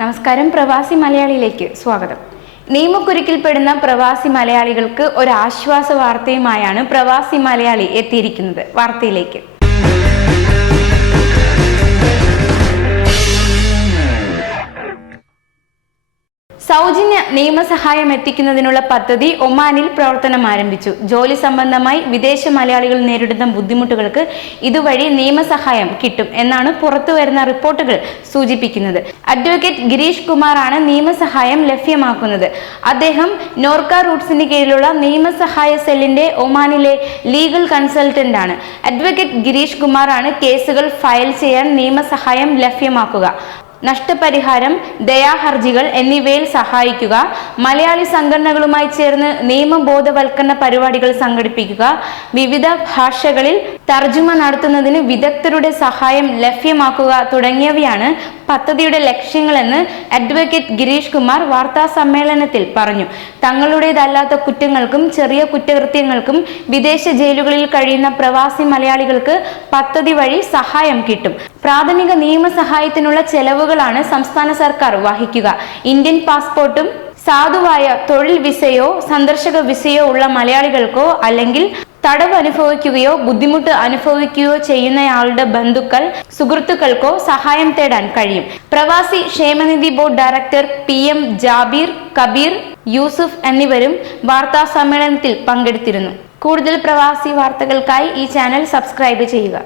നമസ്കാരം, പ്രവാസി മലയാളിയിലേക്ക് സ്വാഗതം. നിയമക്കുരുക്കിൽപ്പെടുന്ന പ്രവാസി മലയാളികൾക്ക് ഒരു ആശ്വാസ വാർത്തയുമായാണ് പ്രവാസി മലയാളി എത്തിയിരിക്കുന്നത്. വാർത്തയിലേക്ക്. സൗജന്യ നിയമസഹായം എത്തിക്കുന്നതിനുള്ള പദ്ധതി ഒമാനിൽ പ്രവർത്തനം ആരംഭിച്ചു. ജോലി സംബന്ധമായി വിദേശ മലയാളികൾ നേരിടുന്ന ബുദ്ധിമുട്ടുകൾക്ക് ഇതുവഴി നിയമസഹായം കിട്ടും എന്നാണ് പുറത്തുവരുന്ന റിപ്പോർട്ടുകൾ സൂചിപ്പിക്കുന്നത്. അഡ്വക്കേറ്റ് ഗിരീഷ് കുമാറാണ് നിയമസഹായം ലഭ്യമാക്കുന്നത്. അദ്ദേഹം നോർക്ക റൂട്ട്സിന് കീഴിലുള്ള നിയമസഹായ സെല്ലിന്റെ ഒമാനിലെ ലീഗൽ കൺസൾട്ടന്റ് ആണ്. അഡ്വക്കേറ്റ് ഗിരീഷ് കുമാറാണ് കേസുകൾ ഫയൽ ചെയ്യാൻ നിയമസഹായം ലഭ്യമാക്കുക, നഷ്ടപരിഹാരം, ദയാഹർജികൾ എന്നിവയിൽ സഹായിക്കുക, മലയാളി സംഘടനകളുമായി ചേർന്ന് നിയമബോധവൽക്കരണ പരിപാടികൾ സംഘടിപ്പിക്കുക, വിവിധ ഭാഷകളിൽ തർജ്ജമ നടത്തുന്നതിന് വിദഗ്ധരുടെ സഹായം ലഭ്യമാക്കുക തുടങ്ങിയവയാണ് പദ്ധതിയുടെ ലക്ഷ്യങ്ങളെന്ന് അഡ്വക്കേറ്റ് ഗിരീഷ് കുമാർ വാർത്താ സമ്മേളനത്തിൽ പറഞ്ഞു. തങ്ങളുടേതല്ലാത്ത കുറ്റങ്ങൾക്കും ചെറിയ കുറ്റകൃത്യങ്ങൾക്കും വിദേശ ജയിലുകളിൽ കഴിയുന്ന പ്രവാസി മലയാളികൾക്ക് പദ്ധതി വഴി സഹായം കിട്ടും. പ്രാഥമിക നിയമസഹായത്തിനുള്ള ചെലവുകളാണ് സംസ്ഥാന സർക്കാർ വഹിക്കുക. ഇന്ത്യൻ പാസ്പോർട്ടും സാധുവായ തൊഴിൽ വിസയോ സന്ദർശക വിസയോ ഉള്ള മലയാളികൾക്കോ അല്ലെങ്കിൽ തടവ് അനുഭവിക്കുകയോ ബുദ്ധിമുട്ട് അനുഭവിക്കുകയോ ചെയ്യുന്നയാളുടെ ബന്ധുക്കൾ, സുഹൃത്തുക്കൾക്കോ സഹായം തേടാൻ കഴിയും. പ്രവാസി ക്ഷേമനിധി board director PM Jabir, Kabir, Yusuf എന്നിവരും വാർത്താ സമ്മേളനത്തിൽ പങ്കെടുത്തിരുന്നു. കൂടുതൽ പ്രവാസി വാർത്തകൾക്കായി ഈ ചാനൽ സബ്സ്ക്രൈബ് ചെയ്യുക.